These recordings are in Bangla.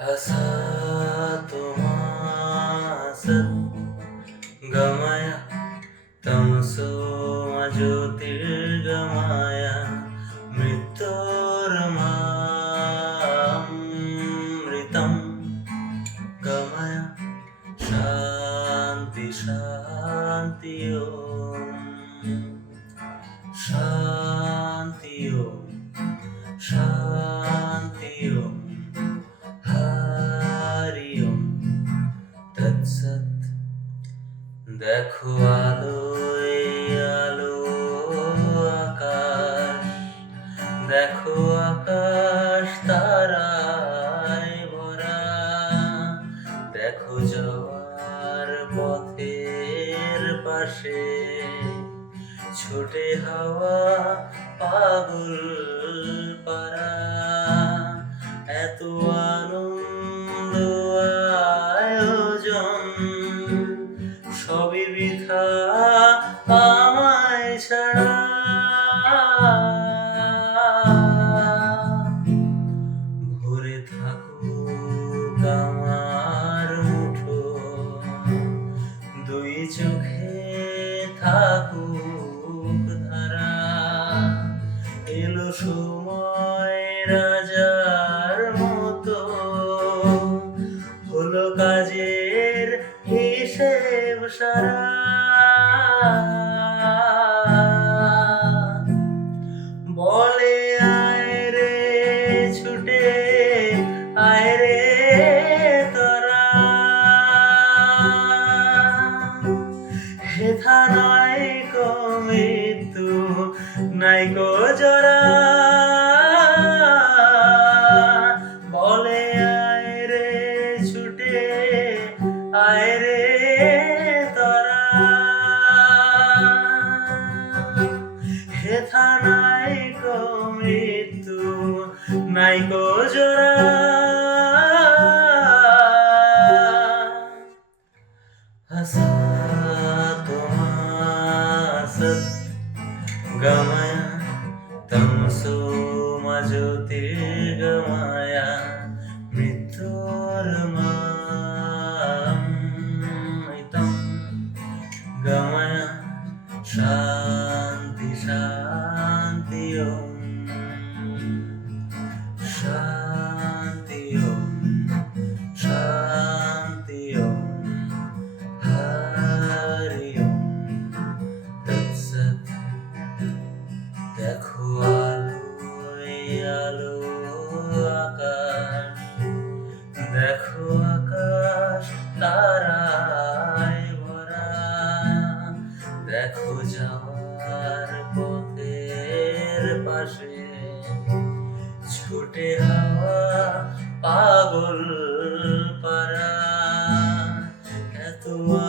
हसतुमा सद्गमय तमसो मा ज्योतिर्गमय मृत्योर्मामृतं गमय शान्ति शान्ति शान्ति शान्ति हरि ओम तत्सत्। দেখো আলোয় আলো আকাশ, দেখো আকাশ তারায় ভরা, দেখো যাওয়ার পথের পাশে ছোটে হাওয়া পাগল পারা। এত আনন্দ আয়োজন সবই বৃথা আমায় ছাড়া। ভরে থাকুক আমার মুঠো, দুই চোখে থাকুক ধারা। এলো সময় রাজার মতো, হলো কাজের হিসেব সারা। বলে আয় রে ছুটে আয় রে তোরা, হেথা নয় কো মৃত্যু নাই কো জরা। বলে আয় রে ছুটে আয় রে তোরা, হেথা নাই কো মৃত্যু নাই কো জরা। हसतुमा सद्गमय तमसो मा ज्योतिर्गमय मृत्योर्मामृतं गमय शान्ति शान्ति शान्ति शान्ति हरि ओम तत्सत्। দেখো আলোয় আলো আকাশ, দেখো আকাশ তারায় ভরা, দেখো যাওয়ার পথের পাশে ছুটে হাওয়া পাগল পারা। এত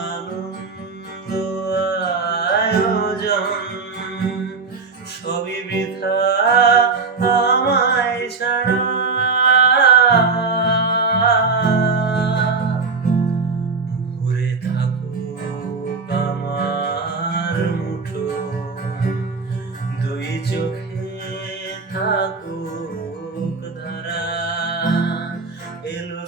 আনন্দ আয়োজন সবই বৃথা আমায় ছাড়া। ভরে থাকুক আমার মুঠো, দুই চোখে থাকুক ধারা। এলো